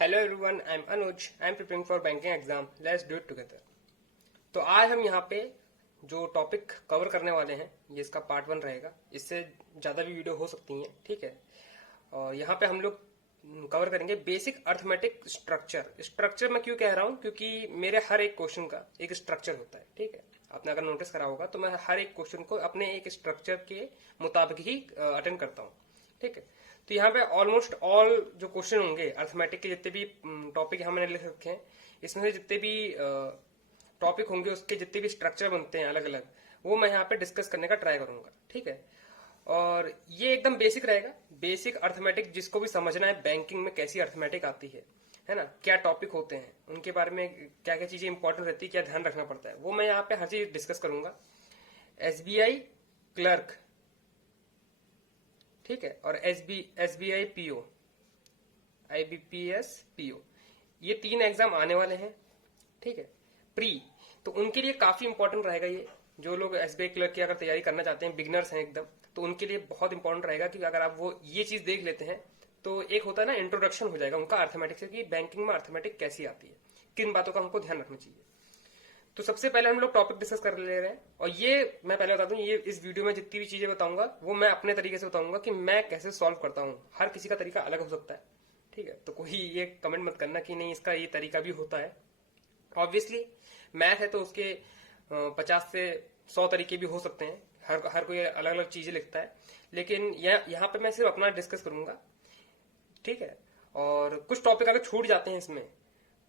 Hello everyone, I am Anuj. I am preparing for banking exam. Let's do it together. तो आज हम यहाँ पे जो टॉपिक कवर करने वाले हैं ये इसका पार्ट 1 रहेगा। इससे ज़्यादा भी वीडियो हो सकती हैं, ठीक है। और यहाँ पे हम लोग कवर करेंगे बेसिक अर्थमेटिक स्ट्रक्चर। स्ट्रक्चर मैं क्यों कह रहा हूँ, क्योंकि मेरे हर एक क्वेश्चन का एक स्ट्रक्चर होता है, ठीक है। आपने अगर नोटिस करा होगा तो मैं हर एक क्वेश्चन को अपने एक स्ट्रक्चर के मुताबिक ही अटेंड करता हूँ, ठीक है। तो यहाँ पे ऑलमोस्ट ऑल जो क्वेश्चन होंगे अर्थमेटिक के, जितने भी टॉपिक हमने लिख रखे हैं, इसमें से जितने भी टॉपिक होंगे उसके जितने भी स्ट्रक्चर बनते हैं अलग अलग, वो मैं यहाँ पे डिस्कस करने का ट्राई करूंगा, ठीक है। और ये एकदम बेसिक रहेगा। बेसिक अर्थमेटिक जिसको भी समझना है बैंकिंग में कैसी अर्थमेटिक आती है ना, क्या टॉपिक होते हैं, उनके बारे में क्या क्या चीजें इंपॉर्टेंट रहती है, क्या ध्यान रखना पड़ता है, वो मैं यहाँ पे हर चीज डिस्कस करूंगा। एसबीआई क्लर्क, ठीक है, और एसबीआई पीओ, आईबीपीएस पीओ, ये 3 एग्जाम आने वाले हैं, ठीक है, प्री। तो उनके लिए काफी इंपॉर्टेंट रहेगा ये। जो लोग एसबीआई क्लर्क की अगर तैयारी करना चाहते हैं, बिगनर्स हैं एकदम, तो उनके लिए बहुत इंपॉर्टेंट रहेगा कि अगर आप वो ये चीज देख लेते हैं तो एक होता है ना, इंट्रोडक्शन हो जाएगा उनका अर्थमेटिक से कि बैंकिंग में अर्थमेटिक कैसी आती है, किन बातों का हमको ध्यान रखना चाहिए। तो सबसे पहले हम लोग टॉपिक डिस्कस कर ले रहे हैं। और ये मैं पहले बता दूं, ये इस वीडियो में जितनी भी चीजें बताऊंगा वो मैं अपने तरीके से बताऊंगा कि मैं कैसे सॉल्व करता हूँ। हर किसी का तरीका अलग हो सकता है, ठीक है। तो कोई ये कमेंट मत करना कि नहीं इसका ये तरीका भी होता है। ऑब्वियसली मैथ है तो उसके 50 से 100 तरीके भी हो सकते हैं। हर कोई अलग अलग चीजें लिखता है, लेकिन यहाँ पे मैं सिर्फ अपना डिस्कस करूंगा, ठीक है। और कुछ टॉपिक अगर छूट जाते हैं इसमें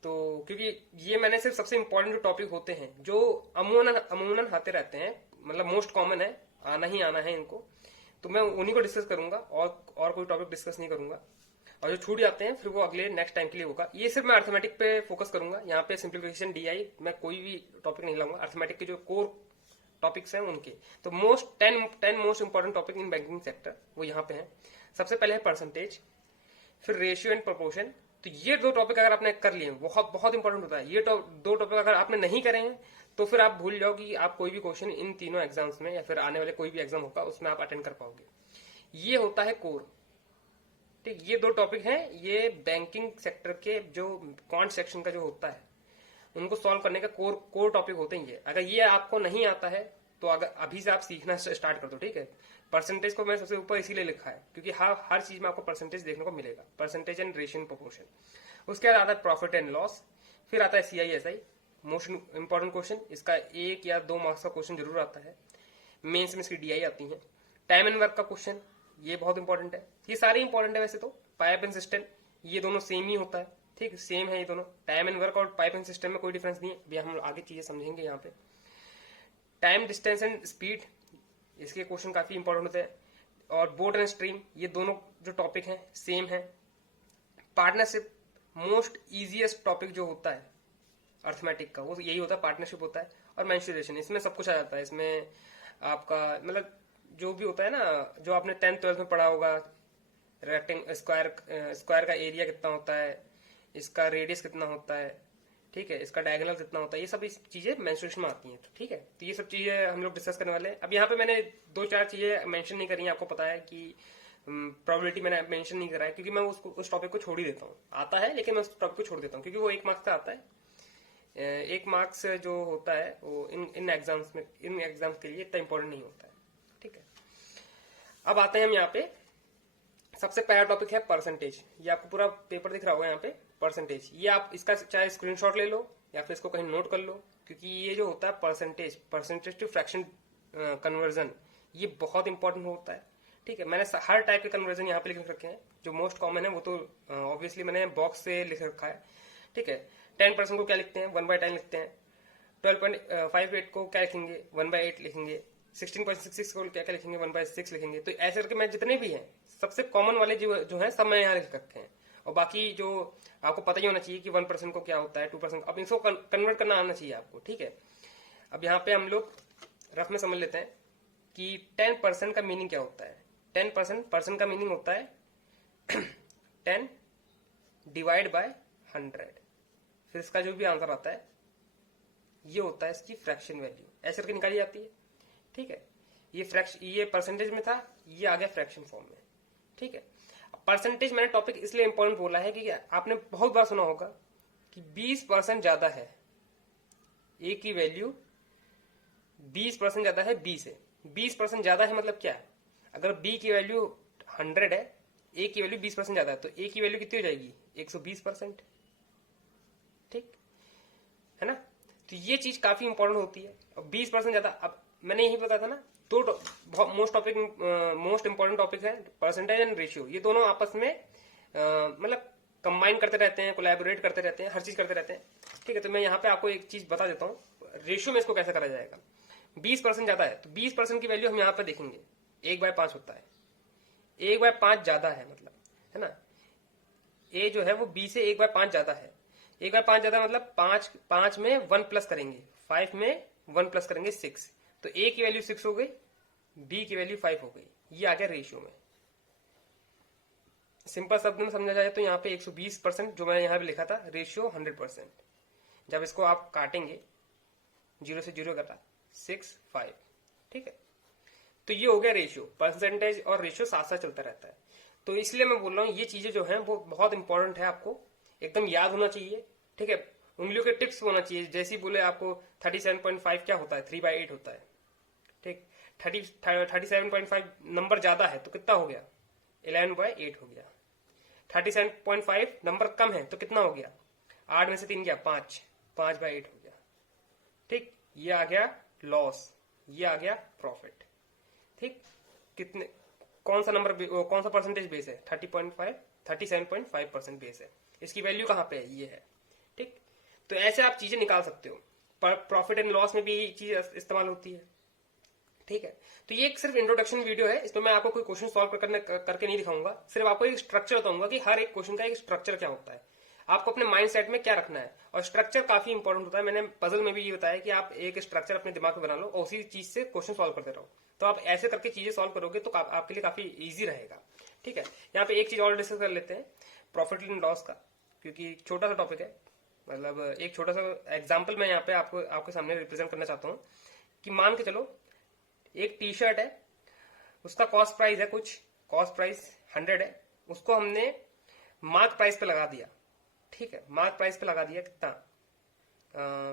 तो, क्योंकि ये मैंने सिर्फ सबसे इंपॉर्टेंट जो टॉपिक होते हैं जो अमूमन आते रहते हैं, मतलब मोस्ट कॉमन है, आना ही आना है इनको, तो मैं उन्हीं को डिस्कस करूंगा और कोई टॉपिक डिस्कस नहीं करूंगा। और जो छूट जाते हैं फिर वो अगले नेक्स्ट टाइम के लिए होगा। ये सिर्फ मैं अर्थमेटिक पे फोकस करूंगा। यहाँ पे सिंप्लीफिकेशन डीआई मैं कोई भी टॉपिक नहीं लाऊंगा। अर्थमेटिक के जो कोर टॉपिक्स हैं उनके, तो most 10 most important topic in banking sector वो यहाँ पे हैं। सबसे पहले है परसेंटेज, फिर रेशियो एंड प्रोपोर्शन। तो ये 2 टॉपिक अगर आपने कर लिए, बहुत बहुत इंपॉर्टेंट होता है। ये 2 टॉपिक अगर आपने नहीं करे हैं तो फिर आप भूल जाओ कि आप कोई भी क्वेश्चन इन तीनों एग्जाम्स में या फिर आने वाले कोई भी एग्जाम होगा उसमें आप अटेंड कर पाओगे। ये होता है कोर, ठीक। ये 2 टॉपिक हैं, ये बैंकिंग सेक्टर के जो क्वांट सेक्शन का जो होता है उनको सॉल्व करने का कोर टॉपिक होते हैं ये। अगर ये आपको नहीं आता है तो अगर अभी से आप सीखना स्टार्ट कर दो, ठीक है। परसेंटेज को मैं सबसे ऊपर इसीलिए लिखा है क्योंकि हर चीज में आपको परसेंटेज देखने को मिलेगा, परसेंटेज एंड रेशियो प्रोपोर्शन। उसके बाद आता है प्रॉफिट एंड लॉस, फिर आता है सीआईएसआई, मोस्ट इंपॉर्टेंट क्वेश्चन। इसका 1 या 2 मार्क्स का क्वेश्चन जरूर आता है। मेंस में इसकी डीआई आती है। टाइम एंड वर्क का क्वेश्चन, ये बहुत इंपॉर्टेंट है। ये सारे इंपॉर्टेंट है वैसे तो। पाइप एंड सिस्टम, ये दोनों सेम ही होता है, ठीक, सेम है ये दोनों। टाइम एंड वर्क और पाइप एंड सिस्टम में कोई डिफरेंस नहीं है, अभी हम आगे चीजें समझेंगे यहाँ पे। टाइम, डिस्टेंस एंड स्पीड, इसके क्वेश्चन काफी इंपॉर्टेंट होते हैं। और बोर्ड एंड स्ट्रीम, ये दोनों जो टॉपिक हैं सेम है। पार्टनरशिप, मोस्ट इजीएस्ट टॉपिक जो होता है अर्थमेटिक का वो यही होता है, पार्टनरशिप होता है। और मेंसुरेशन, इसमें सब कुछ आ जाता है। इसमें आपका मतलब जो भी होता है ना, जो आपने 10th 12th में पढ़ा होगा, रेक्टेंग स्क्वायर का एरिया कितना होता है, इसका रेडियस कितना होता है, ठीक है, इसका डायगोनल कितना होता है, ये सब इस चीजें मेंसुरेशन में आती हैं, तो ठीक है। तो ये सब चीजें हम लोग डिस्कस करने वाले हैं। अब यहाँ पे मैंने 2-4 चीजें मेंशन नहीं करी हैं, आपको पता है कि प्रोबेबिलिटी मैंने मेंशन नहीं करा है क्योंकि मैं उस टॉपिक को छोड़ ही देता हूँ। आता है लेकिन मैं उस टॉपिक को छोड़ देता हूँ क्योंकि वो 1 मार्क्स का आता है। 1 मार्क्स जो होता है वो इन एग्जाम्स के लिए इतना इंपॉर्टेंट नहीं होता है, ठीक है। अब आते हैं हम यहाँ पे, सबसे पहला टॉपिक है परसेंटेज। ये आपको पूरा पेपर दिख रहा होगा यहाँ पे, परसेंटेज। ये आप इसका चाहे स्क्रीनशॉट ले लो या फिर इसको कहीं नोट कर लो, क्योंकि ये जो होता है परसेंटेज टू फ्रैक्शन कन्वर्जन, ये बहुत इंपॉर्टेंट होता है, ठीक है। मैंने हर टाइप के कन्वर्जन यहाँ पे लिख रखे हैं। जो मोस्ट कॉमन है वो तो ऑब्वियसली मैंने बॉक्स से लिख रखा है, ठीक है। 10% को क्या लिखते हैं, 1/10 लिखते हैं। 12.58 को क्या लिखेंगे, 1/8 लिखेंगे। 16.66 को क्या क्या लिखेंगे, 1/6 लिखेंगे। तो ऐसे करके मैं जितने भी हैं सबसे कॉमन वाले जो है सब मैं यहाँ लिख रखे हैं। और बाकी जो आपको पता ही होना चाहिए कि 1% को क्या होता है, 2%। अब इसको कन्वर्ट करना आना चाहिए आपको, ठीक है। अब यहाँ पे हम लोग रफ में समझ लेते हैं कि 10% का मीनिंग क्या होता है। 10% का मीनिंग होता है 10 डिवाइड बाय 100। फिर इसका जो भी आंसर आता है ये होता है इसकी फ्रैक्शन वैल्यू, ऐसे करके निकाली जाती है, ठीक है। ये परसेंटेज में था, ये आ गया फ्रैक्शन फॉर्म में, ठीक है। परसेंटेज मैंने टॉपिक इसलिए इंपॉर्टेंट बोला है कि आपने बहुत बार सुना होगा कि 20% ज्यादा है ए की वैल्यू 20% ज्यादा है बी से। 20% ज्यादा है मतलब क्या है? अगर बी की वैल्यू 100 है, ए की वैल्यू 20% ज्यादा है, तो ए की वैल्यू कितनी हो जाएगी? 120%। ठीक है ना? तो ये चीज काफी इंपॉर्टेंट होती है। अब 20% ज्यादा, अब मैंने यही बताया था ना, दो मोस्ट इंपॉर्टेंट टॉपिक है, परसेंटेज एंड रेशियो। ये दोनों आपस में मतलब कंबाइन करते रहते हैं, कोलैबोरेट करते रहते हैं, हर चीज करते रहते हैं। ठीक है, तो मैं यहाँ पे आपको एक चीज बता देता हूँ, रेशियो में इसको कैसे करा जाएगा। 20% ज्यादा है तो 20% की वैल्यू हम यहाँ पे देखेंगे 1/5 होता है। 1/5 ज्यादा है मतलब, है ना, ए जो है वो बी से 1/5 ज्यादा है। 1/5 ज्यादा मतलब 5 में 1 प्लस करेंगे, 5 में 1 प्लस करेंगे 6, तो ए की वैल्यू 6 हो गई, बी की वैल्यू 5 हो गई। ये आ गया रेशियो में। सिंपल शब्द में समझा जाए तो यहाँ पे 120% जो मैंने यहाँ पे लिखा था, रेशियो 100%। जब इसको आप काटेंगे 0 से 0 कटा 6 5, ठीक है, तो ये हो गया रेशियो। परसेंटेज और रेशियो साथ साथ चलता रहता है। तो इसलिए मैं बोल रहा हूँ ये चीजें जो हैं वो बहुत इंपॉर्टेंट है, आपको एकदम याद होना चाहिए। ठीक है, उंगलियों के टिप्स होना चाहिए। जैसे ही बोले आपको 37.5 क्या होता है, 3/8 होता है। ठीक, 37.5 नंबर ज्यादा है तो कितना हो गया? 11/8 हो गया। 37.5 नंबर कम है तो कितना हो गया? 8 में से 3 गया 5, 5/8 हो गया। ठीक, ये आ गया लॉस, ये आ गया प्रॉफिट। ठीक, कितने, कौन सा नंबर, कौन सा परसेंटेज बेस है? 37.5% बेस है। इसकी वैल्यू कहां पे है? ये है। ठीक, तो ऐसे आप चीजें निकाल सकते हो। पर प्रॉफिट एंड लॉस में भी यही चीज इस्तेमाल होती है। ठीक है, तो ये एक सिर्फ इंट्रोडक्शन वीडियो है, इसमें मैं आपको कोई क्वेश्चन सॉल्व करके नहीं दिखाऊंगा, सिर्फ आपको एक स्ट्रक्चर बताऊंगा कि हर एक क्वेश्चन का एक स्ट्रक्चर क्या होता है, आपको अपने माइंड सेट में क्या रखना है। और स्ट्रक्चर काफी इंपॉर्टेंट होता है। मैंने पजल में भी ये बताया कि आप एक स्ट्रक्चर अपने दिमाग में बना लो और उसी चीज से क्वेश्चन सॉल्व करते रहो। तो आप ऐसे करके चीजें सॉल्व करोगे तो आपके लिए काफी ईजी रहेगा। ठीक है, यहाँ पे एक चीज और डिस्कस कर लेते हैं, प्रॉफिट एंड लॉस का, क्योंकि छोटा सा टॉपिक है। मतलब एक छोटा सा एग्जाम्पल मैं यहाँ पे आपके सामने रिप्रेजेंट करना चाहता हूँ कि मान के चलो एक टी शर्ट है, उसका कॉस्ट प्राइस है कुछ, कॉस्ट प्राइस 100 है, उसको हमने मार्क प्राइस पे लगा दिया। ठीक है, मार्क प्राइस पे लगा दिया कितना?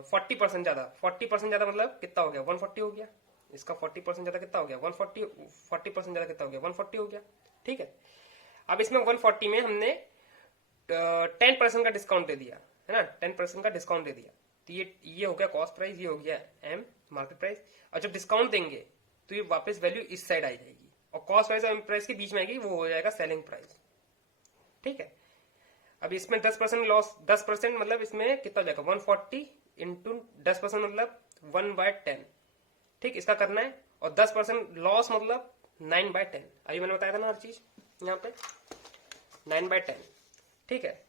40% ज्यादा। 40% ज्यादा मतलब कितना हो गया? 140 हो गया। इसका 40% ज्यादा कितना हो गया? 140। 40% ज्यादा कितना हो गया? 140 हो गया। ठीक है, अब इसमें 140 में हमने 10% का डिस्काउंट दे दिया, है ना, 10% का डिस्काउंट दे दिया। तो ये हो गया कॉस्ट प्राइस, ये हो गया एम मार्केट प्राइस। और जब डिस्काउंट देंगे तो ये वापस वैल्यू इस साइड आ जाएगी और कॉस्ट प्राइस और एम प्राइस के बीच में आएगी, वो हो जाएगा सेलिंग प्राइस। ठीक है, अब इसमें 10% लॉस, 10% मतलब इसमें कितना हो जाएगा? 140 इंटू 10% मतलब 1/10। ठीक, इसका करना है। और 10% लॉस मतलब 9/10। अभी मैंने बताया था ना हर चीज यहाँ पे 9/10। ठीक है,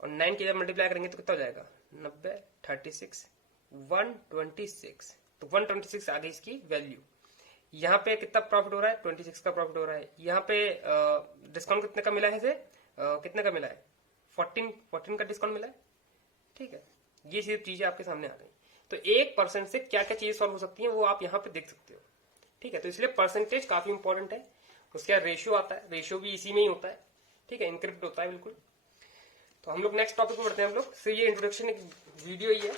और 9 की जब मल्टीप्लाई करेंगे तो कितना हो जाएगा? 90, 36, 126। तो 126 आ गई इसकी वैल्यू। यहाँ पे कितना प्रॉफिट हो रहा है? 26 का प्रॉफिट हो रहा है। यहाँ पे डिस्काउंट कितने का मिला है इसे? कितने का मिला है? 14 का डिस्काउंट मिला है। ठीक है, ये सिर्फ चीजें आपके सामने आ गई। तो 1% से क्या क्या चीजें सॉल्व हो सकती हैं वो आप यहाँ पे देख सकते हो। ठीक है, तो इसलिए परसेंटेज काफी इंपॉर्टेंट है। उसके बाद रेशियो आता है, रेशियो भी इसी में ही होता है। ठीक है, इनक्रिप्ट होता है बिल्कुल। तो हम लोग नेक्स्ट टॉपिक पे बढ़ते हैं। हम लोग सिर्फ ये इंट्रोडक्शन एक वीडियो ही है,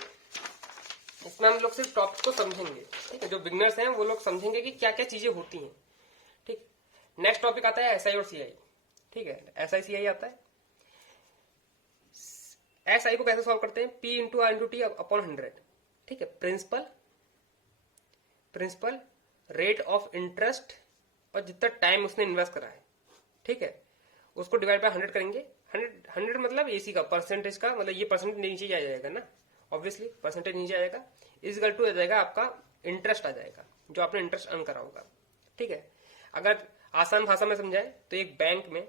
इसमें हम लोग सिर्फ टॉपिक को समझेंगे। ठीक है, जो बिगनर्स हैं वो लोग समझेंगे कि क्या क्या चीजें होती हैं। ठीक, नेक्स्ट टॉपिक आता है एसआई और सीआई। ठीक है, एसआई सीआई आता है। एसआई को कैसे सॉल्व करते हैं? P into R into T upon 100। ठीक है, प्रिंसिपल रेट ऑफ इंटरेस्ट और जितना टाइम उसने इन्वेस्ट करा है, ठीक है, उसको डिवाइड बाय 100 करेंगे। 100 मतलब एसी का परसेंटेज का, मतलब ये परसेंटेज नीचे आ जाएगा ना, ऑब्वियसली परसेंटेज नीचे आ जाएगा। इक्वल टू आ जाएगा आपका इंटरेस्ट आ जाएगा, जो आपने इंटरेस्ट अर्न करा होगा। ठीक है, अगर आसान भाषा में समझाएं तो एक बैंक में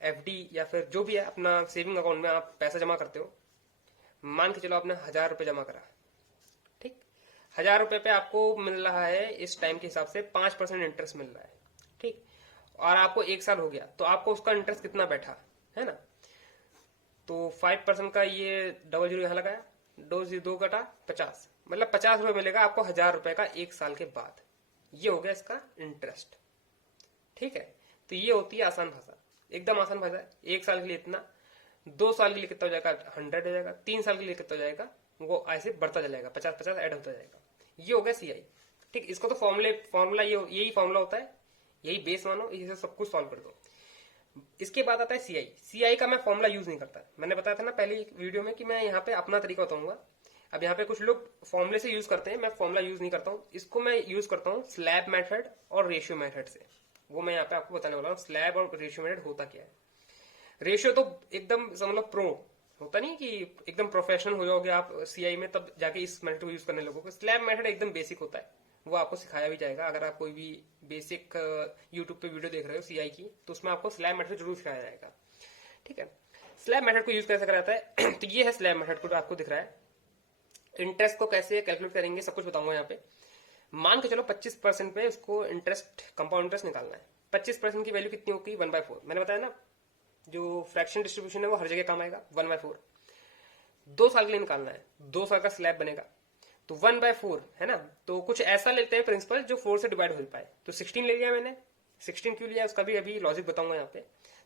एफडी या फिर जो भी है अपना सेविंग अकाउंट में आप पैसा जमा करते हो। मान के चलो आपने 1000 रुपये जमा करा। ठीक, 1000 रुपये पे आपको मिल रहा है इस टाइम के हिसाब से 5% इंटरेस्ट मिल रहा है। ठीक, और आपको 1 साल हो गया तो आपको उसका इंटरेस्ट कितना बैठा, है ना? तो 5% का ये डबल जीरो यहां लगाया, 2 कटा 50, मतलब 50 रुपये मिलेगा आपको 1000 रुपये का 1 साल के बाद। ये हो गया इसका इंटरेस्ट। ठीक है, तो ये होती है आसान भाषा, एकदम आसान भाषा है। 1 साल के लिए इतना, 2 साल के लिए कितना हो जाएगा 100 हो जाएगा, 3 साल के लिए कितना हो जाएगा वो ऐसे बढ़ता चला जाएगा, 50-50 ऐड होता जाएगा। ये हो गया सीआई। ठीक, इसको तो फॉर्मूला यही फॉर्मूला होता है, यही बेस मानो, इसे सब कुछ सॉल्व कर दो। इसके बाद आता है सीआई। सीआई का मैं फॉर्मूला यूज नहीं करता, मैंने बताया था ना पहले वीडियो में कि मैं यहाँ पे अपना तरीका बताऊंगा। अब यहाँ पे कुछ लोग फॉर्मूले से यूज करते हैं, मैं फॉर्मूला यूज नहीं करता हूँ। इसको मैं यूज करता हूँ स्लैब मेथड और रेशियो मेथड से। वो मैं यहाँ पे आपको बताने वाला हूँ स्लैब और रेशियो मेथड होता क्या है। रेशियो तो एकदम समझ लो प्रो होता नहीं कि एकदम प्रोफेशनल हो जाओगे आप सीआई में तब जाके इस मेथड को यूज करने लगोगे। स्लैब मेथड एकदम बेसिक होता है, वो आपको सिखाया भी जाएगा। अगर आप कोई भी बेसिक यूट्यूब पे वीडियो देख रहे हो सीआई की, तो उसमें आपको स्लैब मेथड जरूर सिखाया जाएगा। ठीक है, स्लैब मेथड को यूज कैसे करा जाता है तो ये है स्लैब मेथड को आपको दिख रहा है। इंटरेस्ट को कैसे कैलकुलेट करेंगे सब कुछ बताऊंगा यहाँ पे। मान के चलो 25% पे इसको इंटरेस्ट, कंपाउंड इंटरेस्ट निकालना है। 25% की वैल्यू कितनी होगी 1/4। मैंने बताया ना जो फ्रैक्शन डिस्ट्रीब्यूशन है वो हर जगह काम आएगा 1/4। 2 साल के लिए निकालना है, 2 साल का स्लैब बनेगा तो 1/4 है ना। तो कुछ ऐसा लेते हैं प्रिंसिपल जो 4 से डिवाइड हो पाए। तो 16 ले लिया मैंने। 16 क्यों लिया उसका भी अभी लॉजिक बताऊंगा यहाँ पे।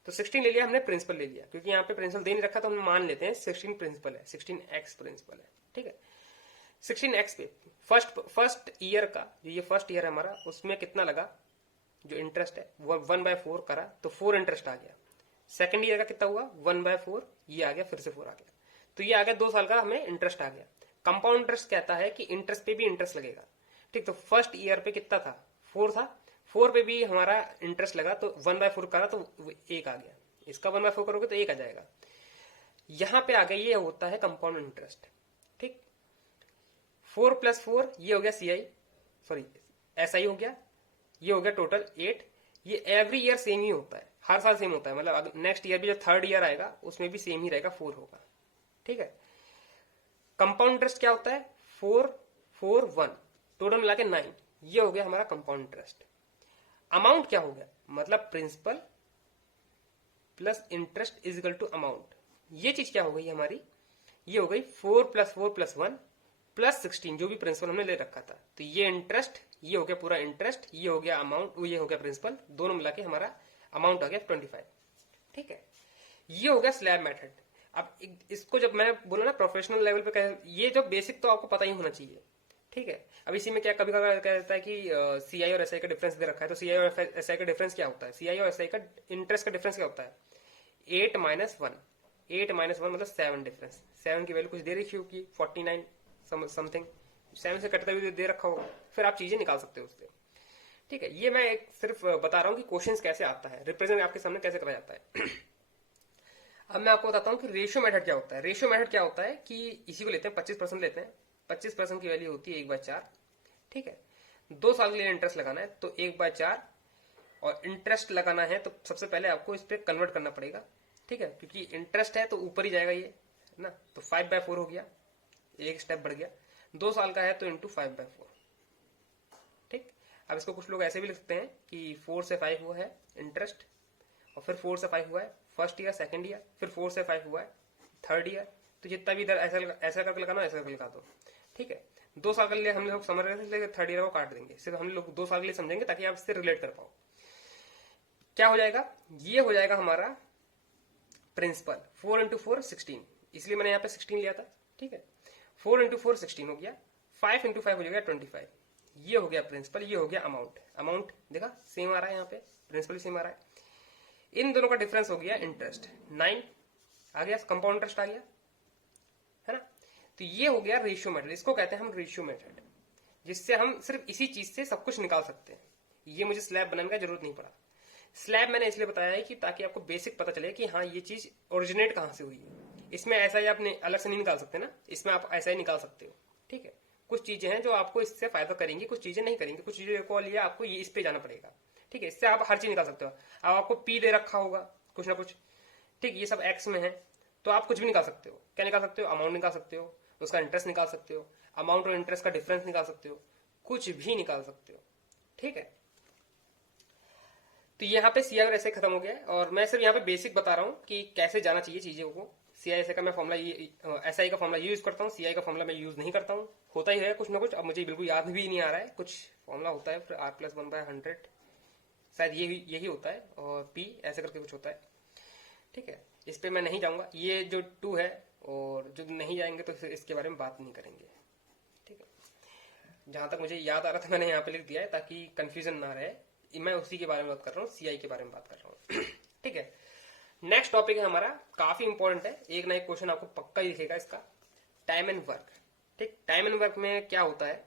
तो 16 ले लिया हमने, प्रिंसिपल ले लिया क्योंकि यहाँ पे प्रिंसिपल दे नहीं रखा तो हम मान लेते हैं 16 प्रिंसिपल है, 16x प्रिंसिपल है। ठीक है, 16x पे फर्स्ट ईयर का जो ये फर्स्ट ईयर है हमारा, उसमें कितना लगा जो इंटरेस्ट है वो 1/4 करा तो 4 इंटरेस्ट आ गया। सेकंड ईयर का कितना हुआ 1/4, ये आ गया, फिर से 4 आ गया, तो ये आ गया 2 साल का हमें इंटरेस्ट आ गया। कंपाउंड इंटरेस्ट कहता है कि इंटरेस्ट पे भी इंटरेस्ट लगेगा। ठीक, तो फर्स्ट ईयर पे कितना था 4 था, 4 पे भी हमारा इंटरेस्ट लगा तो 1/4 करा तो 1 आ गया। इसका 1/4 करोगे तो 1 आ जाएगा। यहां पे आ गया, ये होता है कंपाउंड इंटरेस्ट। ठीक, 4 + 4 ये हो गया सीआई, सॉरी एसआई हो गया, ये हो गया टोटल 8। ये एवरी ईयर सेम ही होता है, हर साल सेम होता है, मतलब नेक्स्ट ईयर भी जो थर्ड ईयर आएगा उसमें भी सेम ही रहेगा, 4 होगा। ठीक है, कंपाउंड इंटरेस्ट क्या होता है 4 4 1 टोटल मिला के 9, ये हो गया हमारा कंपाउंड इंटरेस्ट। अमाउंट क्या हो गया, मतलब principal plus interest is equal to amount. ये चीज क्या हो गई हमारी, ये हो गई 4 + 4 + 1 + 16 जो भी प्रिंसिपल हमने ले रखा था। तो ये इंटरेस्ट, ये हो गया पूरा इंटरेस्ट, ये हो गया अमाउंट, ये हो गया प्रिंसिपल, दोनों मिला के हमारा अमाउंट आ गया 25। ठीक है, ये हो गया स्लैब मेथड। अब इसको जब मैंने बोला ना प्रोफेशनल लेवल पे, ये जो बेसिक तो आपको पता ही होना चाहिए। ठीक है, अब इसी में क्या कभी कभी क्या रहता है कि सीआई और एसआई का डिफरेंस दे रखा है, तो सीआई और एसआई का डिफरेंस क्या होता है, सीआई और एसआई का इंटरेस्ट का डिफरेंस क्या होता है 8 - 1, 8 - 1 मतलब 7 डिफरेंस। 7 की वैल्यू कुछ दे रखी होगी 49 समथिंग, 7 से कटता हुआ दे रखा होगा, फिर आप चीजें निकाल सकते हो उससे। ठीक है, ये मैं सिर्फ बता रहा हूँ कि क्वेश्चंस कैसे आता है, रिप्रेजेंट आपके सामने कैसे करा जाता है। अब मैं आपको बताता हूँ कि रेशियो मेथड क्या होता है। रेशियो मेथड क्या होता है कि इसी को लेते हैं 25% लेते हैं, 25% की वैल्यू होती है 1/4। ठीक है, 2 साल के लिए इंटरेस्ट लगाना है तो 1/4, और इंटरेस्ट लगाना है तो सबसे पहले आपको इस पर कन्वर्ट करना पड़ेगा। ठीक है, क्योंकि इंटरेस्ट है तो ऊपर ही जाएगा ये ना, तो 5/4 हो गया, एक स्टेप बढ़ गया। 2 साल का है तो इंटू 5/4। ठीक, अब इसको कुछ लोग ऐसे भी लिख सकते हैं कि 4 से 5 हुआ है इंटरेस्ट, और फिर 4 से 5 हुआ है फर्स्ट ईयर, सेकंड ईयर, फिर 4 से 5 हुआ है थर्ड ईयर। तो जितना भी इधर ऐसा करके लगाना ऐसा करके लगा दो। ठीक है, 2 साल के लिए हम लोग समझ रहे थे, थर्ड ईयर को काट देंगे, सिर्फ हम लोग 2 साल के लिए समझेंगे ताकि आप इससे रिलेट कर पाओ। क्या हो जाएगा, ये हो जाएगा हमारा प्रिंसिपल 4 × 4 16, इसलिए मैंने यहाँ पे 16 लिया था। ठीक है, 4 × 4 16 हो गया, 5 × 5 हो जाएगा 25। ये हो गया प्रिंसिपल, ये हो गया अमाउंट। अमाउंट देखा सेम आ रहा है, यहाँ पे प्रिंसिपल सेम आ रहा है। इन दोनों का डिफरेंस हो गया इंटरेस्ट, 9 आ गया, कंपाउंड इंटरेस्ट आ गया, है ना। तो ये हो गया रेशियो मेथड, इसको कहते हैं हम रेशियो मेथड, जिससे हम सिर्फ इसी चीज से सब कुछ निकाल सकते हैं। ये मुझे स्लैब बनाने का जरूरत नहीं पड़ा। स्लैब मैंने इसलिए बताया है कि ताकि आपको बेसिक पता चले कि हाँ ये चीज ओरिजिनेट कहाँ से हुई है। इसमें ऐसा ही आपने अलग से नहीं निकाल सकते ना, इसमें आप ऐसा ही निकाल सकते हो। ठीक है, कुछ चीजें हैं जो आपको इससे फायदा करेंगी, कुछ चीजें नहीं करेंगी, कुछ चीजों को लिए आपको ये इस पे जाना पड़ेगा। ठीक है, इससे आप हर चीज निकाल सकते हो। अब आपको पी दे रखा होगा कुछ ना कुछ, ठीक, ये सब एक्स में है, तो आप कुछ भी निकाल सकते हो। क्या निकाल सकते हो, अमाउंट निकाल सकते हो, उसका इंटरेस्ट निकाल सकते हो, अमाउंट और इंटरेस्ट का डिफरेंस निकाल सकते हो, कुछ भी निकाल सकते हो। ठीक है, तो यहाँ पे सीआई और एसआई खत्म हो गया, और मैं सिर्फ यहाँ पे बेसिक बता रहा हूँ कि कैसे जाना चाहिए चीजों को। सीआई एसआई का मैं फॉर्मुला, एसआई का फॉर्मुला यूज करता हूँ, सीआई का फॉर्मुला मैं यूज नहीं करता हूँ। होता ही है कुछ ना कुछ, अब मुझे बिल्कुल याद भी नहीं आ रहा है, कुछ फॉर्मुला होता है फिर R + 1/100 शायद यही होता है, और पी ऐसे करके कुछ होता है। ठीक है, इस पे मैं नहीं जाऊंगा, ये जो 2 है और जो नहीं जाएंगे तो फिर इसके बारे में बात नहीं करेंगे। ठीक है, जहां तक मुझे याद आ रहा था मैंने यहाँ पे लिख दिया है ताकि कंफ्यूजन ना रहे, मैं उसी के बारे में बात कर रहा हूँ, सीआई के बारे में बात कर रहा हूँ। ठीक है, नेक्स्ट टॉपिक है हमारा, काफी इंपॉर्टेंट है, एक ना एक क्वेश्चन आपको पक्का ही दिखेगा इसका, टाइम एंड वर्क। ठीक, टाइम एंड वर्क में क्या होता है,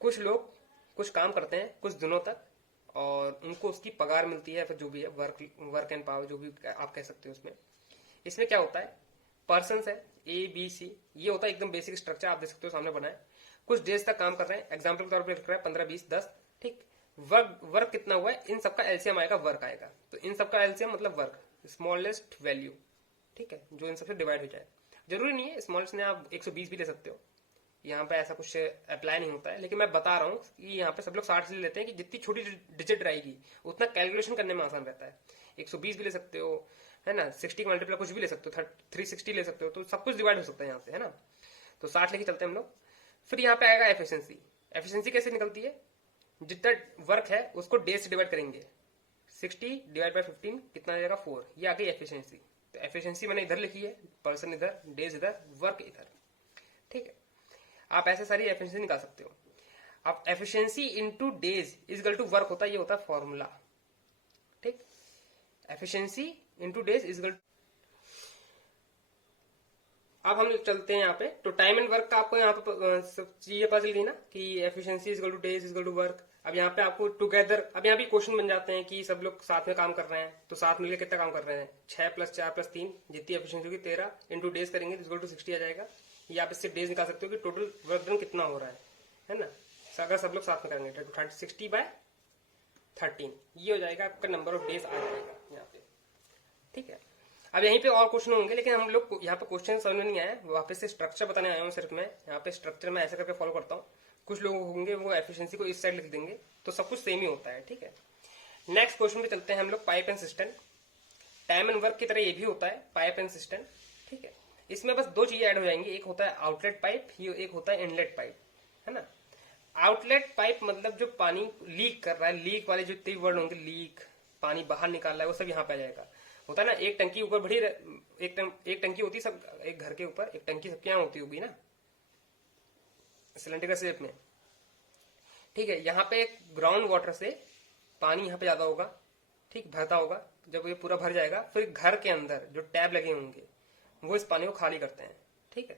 कुछ लोग कुछ काम करते हैं कुछ दिनों तक और उनको उसकी पगार मिलती है, फिर जो भी है वर्क एंड पावर जो भी आप कह सकते हो उसमें। इसमें क्या होता है, पर्सन है ए बी सी, ये होता है एकदम बेसिक स्ट्रक्चर, आप देख सकते हो सामने बना है। कुछ डेज तक काम कर रहे हैं, एग्जाम्पल के तौर पर लिख रहा है 15 20 10। ठीक, वर्क कितना हुआ है, इन सबका एलसीएम आएगा, वर्क आएगा, तो इन सबका एलसीएम मतलब वर्क, स्मॉलेस्ट वैल्यू। ठीक है, जो इन सबसे डिवाइड हो जाए, जरूरी नहीं है स्मॉलेस्ट ने आप 120 भी ले सकते हो, यहाँ पे ऐसा कुछ अप्लाई नहीं होता है, लेकिन मैं बता रहा हूँ कि यहाँ पे सब लोग 60 से लेते हैं कि जितनी छोटी डिजिट रहेगी उतना कैलकुलेशन करने में आसान रहता है। 120 भी ले सकते हो, है ना, 60 का मल्टीप्लाई कुछ भी ले सकते हो, 360 ले सकते हो, तो सब कुछ डिवाइड हो सकता है यहाँ से, है ना। तो 60 लेके चलते हैं हम लोग। फिर यहाँ पे आएगा एफिशिएंसी। एफिशिएंसी कैसे निकलती है, जितना वर्क है उसको डेज से डिवाइड करेंगे, 60 डिवाइड बाय 15 कितना आ जाएगा 4, ये आ गई एफिशिएंसी। तो एफिशिएंसी मैंने इधर लिखी है, पर्सन इधर, डेज इधर, वर्क इधर। ठीक है, आप ऐसे सारी एफिशिएंसी निकाल सकते हो। अब efficiency into days is equal to work होता है, ये होता है फॉर्मूला। ठीक, एफिशिएंसी इनटू डेज इजकल। अब हम चलते हैं यहाँ पे, तो टाइम एंड वर्क का आपको यहाँ पे सब चीजें पता चल गई ना कि efficiency is equal to days is equal to work. अब यहाँ पे आपको टुगेदर, अब यहाँ भी क्वेश्चन बन जाते हैं कि सब लोग साथ में काम कर रहे हैं, तो साथ मिलकर कितना काम कर रहे हैं, 6 + 4 + 3, जितनी एफिशिएंसी होगी 13 इंटू डेज करेंगे इजकल टू 60 आ जाएगा। ये आप इससे डेज निकाल सकते हो कि टोटल वर्क डन कितना हो रहा है ना। अगर सब लोग साथ में करेंगे तो 60/13, ये हो जाएगा आपका नंबर ऑफ डेज आ जाएगा यहाँ पे। ठीक है, अब यहीं पे और क्वेश्चन होंगे, लेकिन हम लोग यहाँ पे क्वेश्चन समझ में नहीं आया, वापस से स्ट्रक्चर बताने आया हूँ सिर्फ मैं। यहाँ पे स्ट्रक्चर मैं ऐसे करके फॉलो करता हूँ, कुछ लोग होंगे वो एफिशिएंसी को इस साइड लिख देंगे, तो सब कुछ सेम ही होता है। ठीक है, नेक्स्ट क्वेश्चन पे चलते हैं हम लोग, pipe and system. Time and work की तरह ये भी होता है, पाइप एंड सिस्टम। ठीक है, इसमें बस 2 चीजें ऐड हो जाएंगी, एक होता है आउटलेट पाइप, एक होता है इनलेट पाइप, है ना। आउटलेट पाइप मतलब जो पानी लीक कर रहा है, लीक वाले जो 3 वर्ड होंगे, लीक, पानी बाहर निकाल रहा है, वो सब यहाँ पे आ जाएगा। होता है ना, एक टंकी ऊपर बढ़ी, एक टंकी होती है सब, एक घर के ऊपर एक टंकी सबके यहाँ होती होगी ना, सिलेंडर शेप में। ठीक है, यहाँ पे ग्राउंड वाटर से पानी यहाँ पे ज्यादा होगा, ठीक, भरता होगा। जब ये पूरा भर जाएगा फिर घर के अंदर जो टैब लगे होंगे वो इस पानी को खाली करते हैं। ठीक है,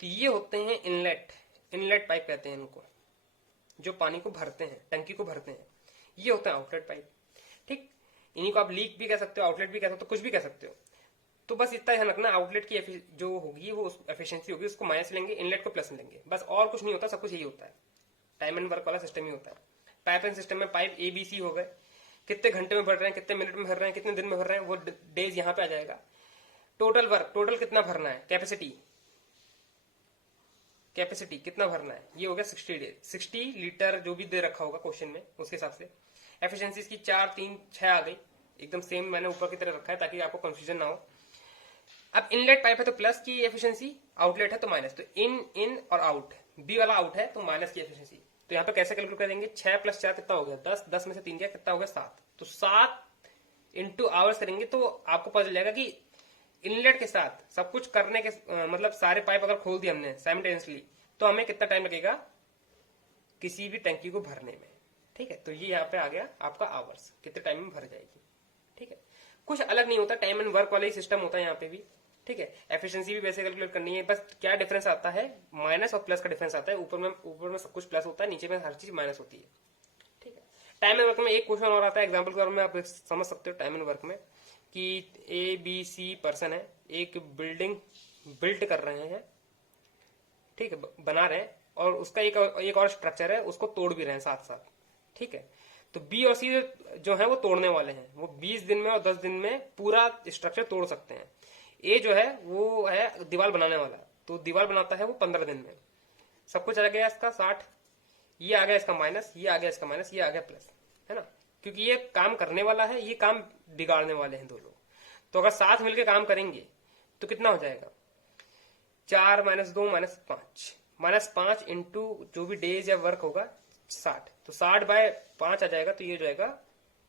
तो ये होते हैं इनलेट पाइप कहते हैं इनको, जो पानी को भरते हैं, टंकी को भरते हैं। ये होता है आउटलेट पाइप। ठीक, इन्हीं को आप लीक भी कह सकते हो, आउटलेट भी कह सकते हो, कुछ भी कह सकते हो। तो बस इतना ध्यान रखना, आउटलेट की जो होगी वो एफिशिएंसी होगी, उसको माइनस लेंगे, इनलेट को प्लस लेंगे, बस और कुछ नहीं होता, सब कुछ यही होता है। टाइम एंड वर्क वाला सिस्टम ही होता है। पाइप एंड सिस्टम में पाइप ABC हो गए, कितने घंटे में भर रहे हैं, कितने मिनट में भर रहे हैं, कितने दिन में भर रहे हैं, वो डेज यहाँ पे आ जाएगा। टोटल वर्क, टोटल कितना भरना है, कैपेसिटी कितना भरना है, ये हो गया 60 डेज, 60 लीटर जो भी दे रखा होगा क्वेश्चन में उसके हिसाब से। एफिशिएंसी की 4 3 6 आ गई, एकदम सेम मैंने ऊपर की तरह रखा है ताकि आपको कंफ्यूजन ना हो। अब इनलेट पाइप है तो प्लस की एफिशिएंसी, आउटलेट है तो माइनस, तो इन और आउट, बी वाला आउट है तो माइनस की एफिशिएंसी। तो यहाँ पे कैसे कैलकुलेट करेंगे, 6 + 4 कितना हो गया 10, 10 में से 3 गया, कितना हो गया 7, तो 7 इंटू आवर्स करेंगे तो आपको पता चल जाएगा कि इनलेट के साथ सब कुछ करने के मतलब सारे पाइप अगर खोल दिए हमने साइमल्टेनियसली तो हमें कितना टाइम लगेगा किसी भी टंकी को भरने में। ठीक है, तो ये यहाँ पे आ गया आपका आवर्स, कितने टाइम में भर जाएगी। ठीक है, कुछ अलग नहीं होता, टाइम एंड वर्क वाला ही सिस्टम होता है यहाँ पे भी। ठीक है, एफिशिएंसी भी वैसे कैलकुलेट करनी है, बस क्या डिफरेंस आता है, माइनस और प्लस का डिफरेंस आता है। ऊपर में सब कुछ प्लस होता है, नीचे में हर चीज माइनस होती है। ठीक है, टाइम एंड वर्क में एक क्वेश्चन और आता है, एग्जाम्पल के तौर में आप समझ सकते हो टाइम एंड वर्क में कि ABC पर्सन है, एक बिल्डिंग बिल्ड कर रहे हैं, ठीक है, बना रहे हैं, और उसका एक और स्ट्रक्चर है, उसको तोड़ भी रहे हैं साथ साथ। ठीक है, तो B और C जो है वो तोड़ने वाले हैं, वो 20 दिन में और 10 दिन में पूरा स्ट्रक्चर तोड़ सकते हैं। A जो है वो है दीवार बनाने वाला, तो दीवार बनाता है वो 15 दिन में। सब कुछ आ गया इसका 60, ये आ गया इसका माइनस, ये आ गया इसका माइनस, ये आ गया प्लस, है ना, क्योंकि ये काम करने वाला है, ये काम बिगाड़ने वाले हैं 2 लोग। तो अगर साथ मिलकर काम करेंगे तो कितना हो जाएगा, 4 - 2 - 5 इंटू जो भी डेज या वर्क होगा 60, तो 60/5 आ जाएगा, तो ये हो जाएगा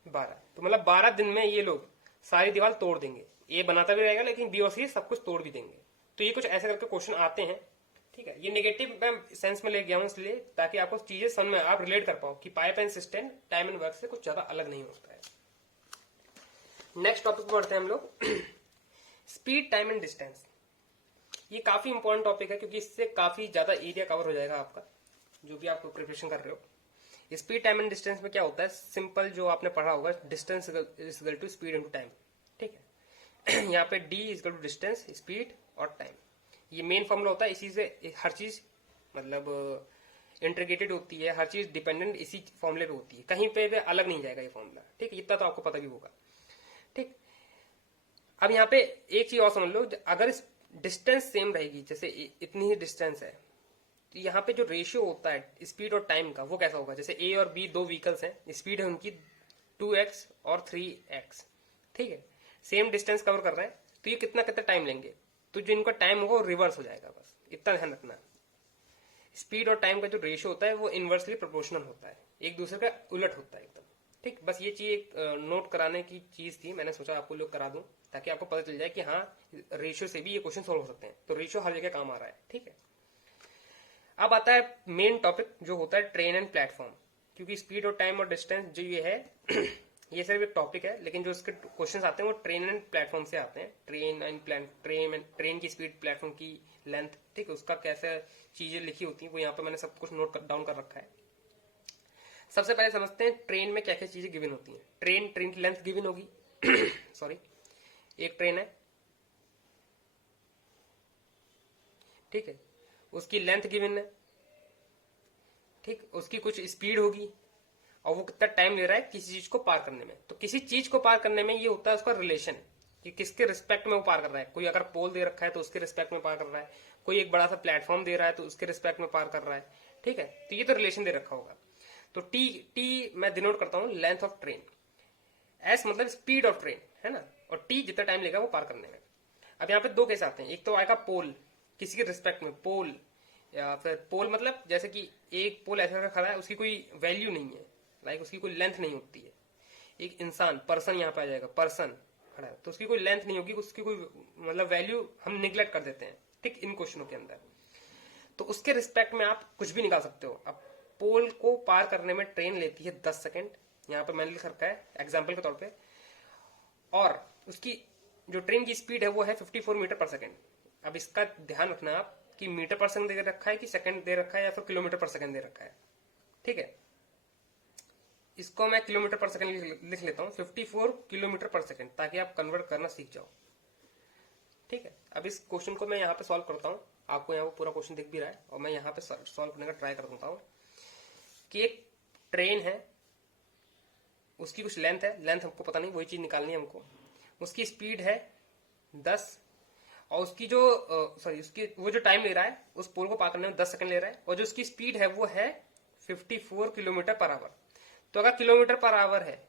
12। तो मतलब 12 दिन में ये लोग सारी दीवार तोड़ देंगे। ए बनाता भी रहेगा लेकिन बी और सी सब कुछ तोड़ भी देंगे। तो ये कुछ ऐसे करके क्वेश्चन आते हैं। ठीक है, ये नेगेटिव मैं सेंस में ले गया हूं इसलिए ताकि आपको चीजें समझ में आप रिलेट कर पाओ कि pipe and system time and work से कुछ ज्यादा अलग नहीं होता है। नेक्स्ट टॉपिक पर बढ़ते हैं हम लोग स्पीड, टाइम एंड डिस्टेंस। ये काफी इंपॉर्टेंट टॉपिक है क्योंकि इससे काफी ज्यादा एरिया कवर हो जाएगा आपका, जो भी आप प्रिपरेशन कर रहे हो। स्पीड, टाइम एंड डिस्टेंस में क्या होता है, सिंपल जो आपने पढ़ा होगा, distance is equal to speed into time. ठीक है यहाँ पे D is equal to distance, speed और टाइम, ये मेन फॉर्मूला होता है। इसी से हर चीज मतलब इंटीग्रेटेड होती है, हर चीज डिपेंडेंट इसी फॉर्मूले पे होती है, कहीं पे भी अलग नहीं जाएगा ये फॉर्मूला। ठीक है, इतना तो आपको पता भी होगा। ठीक, अब यहाँ पे एक चीज और समझ लो, अगर डिस्टेंस सेम रहेगी, जैसे इतनी ही डिस्टेंस है, तो यहाँ पे जो रेशियो होता है स्पीड और टाइम का वो कैसा होगा। जैसे ए और बी दो व्हीकल्स हैं, स्पीड है उनकी 2x और 3x। ठीक है, सेम डिस्टेंस कवर कर रहे हैं, तो ये कितना कितना टाइम लेंगे, तो जो इनका टाइम होगा वो रिवर्स हो जाएगा। बस इतना ध्यान रखना, स्पीड और टाइम का जो रेशियो होता है वो इनवर्सली प्रोपोर्शनल होता है, एक दूसरे का उलट होता है एकदम। ठीक, बस ये चीज एक नोट कराने की चीज थी, मैंने सोचा आपको लोग करा दूं ताकि आपको पता चल जाए कि हाँ रेशियो से भी ये क्वेश्चन सोल्व हो सकते हैं, तो रेशियो हर जगह काम आ रहा है। ठीक है, अब आता है मेन टॉपिक जो होता है ट्रेन एंड प्लेटफॉर्म, क्योंकि स्पीड और टाइम और डिस्टेंस जो ये है ये सिर्फ एक टॉपिक है, लेकिन जो इसके क्वेश्चंस आते हैं वो ट्रेन एंड प्लेटफॉर्म से आते हैं। ट्रेन की स्पीड, प्लेटफॉर्म की लेंथ, ठीक है, उसका कैसे चीजें लिखी होती है वो यहाँ पे मैंने सब कुछ नोट डाउन कर रखा है। सबसे पहले समझते हैं ट्रेन में क्या क्या चीजें गिवन होती हैं। ट्रेन की लेंथ गिवन होगी सॉरी, एक ट्रेन है, ठीक है, उसकी लेंथ गिवन है, ठीक, उसकी कुछ स्पीड होगी और वो कितना टाइम ले रहा है किसी चीज को पार करने में। तो किसी चीज को पार करने में ये होता है उसका रिलेशन, कि किसके रिस्पेक्ट में वो पार कर रहा है। कोई अगर पोल दे रखा है तो उसके रिस्पेक्ट में पार कर रहा है, कोई एक बड़ा सा प्लेटफॉर्म दे रहा है तो उसके रिस्पेक्ट में पार कर रहा है। ठीक है, तो ये तो रिलेशन दे रखा होगा। तो टी मैं डिनोट करता हूं लेंथ ऑफ ट्रेन, एस मतलब स्पीड ऑफ ट्रेन, है ना, और टी जितना टाइम लेगा वो पार करने में। अब यहाँ पे दो केस आते हैं, एक तो आएगा पोल, किसी के रिस्पेक्ट में पोल, या फिर पोल मतलब जैसे कि एक पोल ऐसा खड़ा है उसकी कोई वैल्यू नहीं है, लाइक उसकी कोई लेंथ नहीं होती है। एक इंसान, पर्सन यहाँ पे आ जाएगा, पर्सन खड़ा है तो उसकी कोई लेंथ नहीं होगी, उसकी कोई मतलब वैल्यू हम निग्लेक्ट कर देते हैं। ठीक, इन क्वेश्चनों के अंदर तो उसके रिस्पेक्ट में आप कुछ भी निकाल सकते हो। अब पोल को पार करने में ट्रेन लेती है 10 सेकेंड, यहाँ पे मैंने लिख रखा है एग्जाम्पल के तौर पे, और उसकी जो ट्रेन की स्पीड है वो है 54 मीटर पर सेकेंड। अब इसका ध्यान रखना आप कि मीटर पर सेकंड दे रखा है कि सेकंड दे रखा है या फिर किलोमीटर पर सेकंड दे रखा है। ठीक है, इसको मैं किलोमीटर पर सेकंड लिख लेता हूं, 54 किलोमीटर पर सेकंड, ताकि आप कन्वर्ट करना सीख जाओ। ठीक है, अब इस क्वेश्चन को मैं यहाँ पे सॉल्व करता हूँ, आपको यहाँ पूरा क्वेश्चन दिख भी रहा है और मैं यहाँ पे सॉल्व करने का ट्राई कर देता हूँ। कि एक ट्रेन है, उसकी कुछ लेंथ है, लेंथ हमको पता नहीं, वही चीज निकालनी है हमको। उसकी स्पीड है 10 और उसकी जो उसकी वो जो टाइम ले रहा है उस पोल को पार करने में 10 सेकंड ले रहा है, और जो उसकी स्पीड है वो है 54 किलोमीटर पर आवर। तो अगर किलोमीटर पर आवर है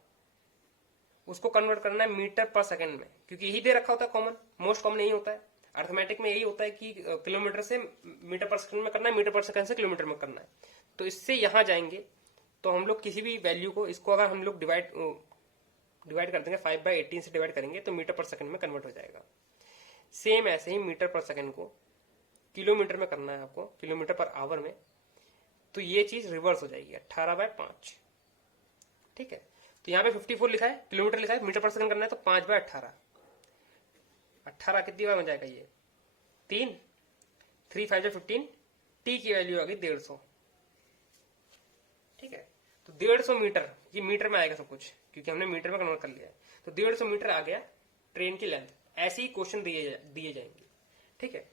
उसको कन्वर्ट करना है मीटर पर सेकंड में, क्योंकि यही दे रखा होता है कॉमन, मोस्ट कॉमन यही होता है अर्थमेटिक में, यही होता है कि किलोमीटर से मीटर पर सेकंड में करना है, मीटर पर सेकंड से किलोमीटर में करना है। तो इससे यहां जाएंगे तो हम लोग किसी भी वैल्यू को, इसको अगर हम लोग डिवाइड कर देंगे 5/18 से डिवाइड करेंगे तो मीटर पर सेकंड में कन्वर्ट हो जाएगा। सेम ऐसे ही मीटर पर सेकंड को किलोमीटर में करना है आपको, किलोमीटर पर आवर में, तो ये चीज रिवर्स हो जाएगी 18/5। ठीक है, तो यहाँ पे 54 लिखा है, किलोमीटर लिखा है, मीटर पर सेकंड करना है तो 5/18। 18 कितनी बार बन जाएगा ये 3, 3 5 15, टी की वैल्यू आ गई 150। ठीक है, तो 150 मीटर, ये मीटर में आएगा सब कुछ क्योंकि हमने मीटर में कन्वर्ट कर लिया है, तो 150 मीटर आ गया ट्रेन की लेंथ। ऐसे ही क्वेश्चन दिए जाएंगे। ठीक है,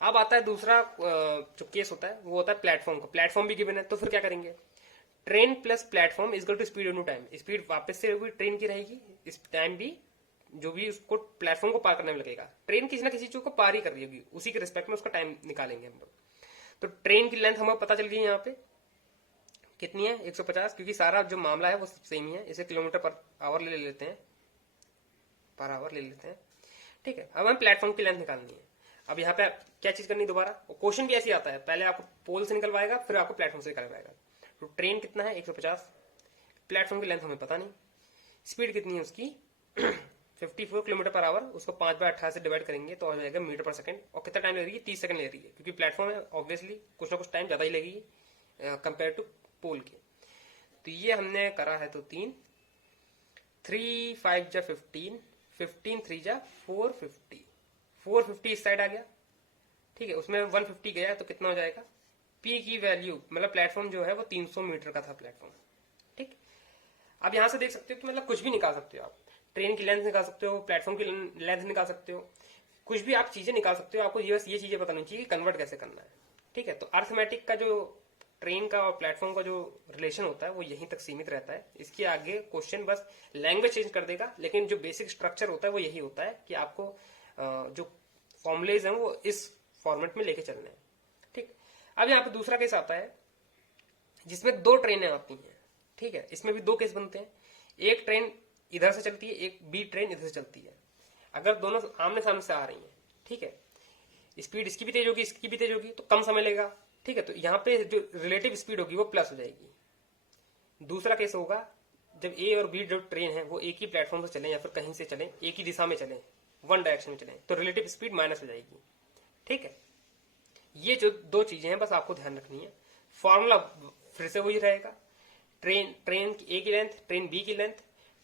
अब आता है दूसरा जो केस होता है वो होता है प्लेटफॉर्म का। प्लेटफॉर्म भी गिवन है तो फिर क्या करेंगे, train plus platform is equal to speed into time. Speed वापस से होगी ट्रेन की रहेगी, इस टाइम भी जो भी उसको प्लेटफॉर्म को पार करने में लगेगा। ट्रेन किसी ना किसी चीज को पार ही कर रही होगी, उसी के रिस्पेक्ट में उसका टाइम निकालेंगे हम लोग। तो ट्रेन की लेंथ हमें पता चल गई यहाँ पे कितनी है 150, क्योंकि सारा जो मामला है वो सेम ही है, इसे किलोमीटर पर आवर ले लेते हैं, पर आवर ले लेते हैं। ठीक है, अब हमें प्लेटफॉर्म की लेंथ निकालनी है। अब यहाँ पे क्या चीज करनी दोबारा, क्वेश्चन भी ऐसे ही आता है, पहले आपको पोल से निकलवाएगा फिर आपको प्लेटफॉर्म से निकलवाएगा। तो ट्रेन कितना है 150, प्लेटफॉर्म की लेंथ हमें पता नहीं, स्पीड कितनी है उसकी 54 किलोमीटर पर आवर, उसको 5/18 से डिवाइड करेंगे तो आ जाएगा मीटर पर सेकंड। और कितना टाइम ले रही है, 30 सेकंड ले रही है, क्योंकि प्लेटफॉर्म है ऑब्वियसली कुछ ना कुछ टाइम ज्यादा ही लगेगी कंपेयर टू पोल के। तो ये हमने करा है तो 3 3 5 जा 15 15 3 जा 450 450 इस साइड आ गया, ठीक है। उसमें 150 गया तो कितना हो जाएगा, पी की वैल्यू मतलब प्लेटफॉर्म जो है वो 300 मीटर का था प्लेटफॉर्म, ठीक। अब यहां से देख सकते हो कि मतलब कुछ भी निकाल सकते हो आप, ट्रेन की लेंथ निकाल सकते हो, प्लेटफॉर्म की लेंथ निकाल सकते हो, कुछ भी आप चीजें निकाल सकते हो। आपको ये बस ये चीजें पता नहीं चाहिए कि कन्वर्ट कैसे करना है, ठीक है। तो अर्थमेटिक का जो ट्रेन का और प्लेटफॉर्म का जो रिलेशन होता है वो यहीं तक सीमित रहता है। इसके आगे क्वेश्चन बस लैंग्वेज चेंज कर देगा, लेकिन जो बेसिक स्ट्रक्चर होता है वो यही होता है कि आपको जो फॉर्मुलेज हैं वो इस फॉर्मेट में लेके चलने हैं, ठीक। अब यहाँ पे दूसरा केस आता है जिसमें 2 ट्रेनें आती हैं, ठीक है। इसमें भी 2 केस बनते हैं, एक ट्रेन इधर से चलती है, एक बी ट्रेन इधर से चलती है। अगर दोनों आमने सामने से आ रही हैं, ठीक है, स्पीड इसकी भी तेज होगी इसकी भी तेज होगी तो कम समय लेगा, ठीक है। तो यहाँ पे जो रिलेटिव स्पीड होगी वो प्लस हो जाएगी। दूसरा केस होगा जब ए और बी जो ट्रेन है वो एक ही प्लेटफॉर्म से चले या फिर कहीं से चले, एक ही दिशा में चले, वन डायरेक्शन में चले, तो रिलेटिव स्पीड माइनस हो जाएगी, ठीक है। ये जो 2 चीजें हैं बस आपको ध्यान रखनी है। फॉर्मूला फिर से वही रहेगा, ट्रेन ए की लेंथ, ट्रेन बी की लेंथ,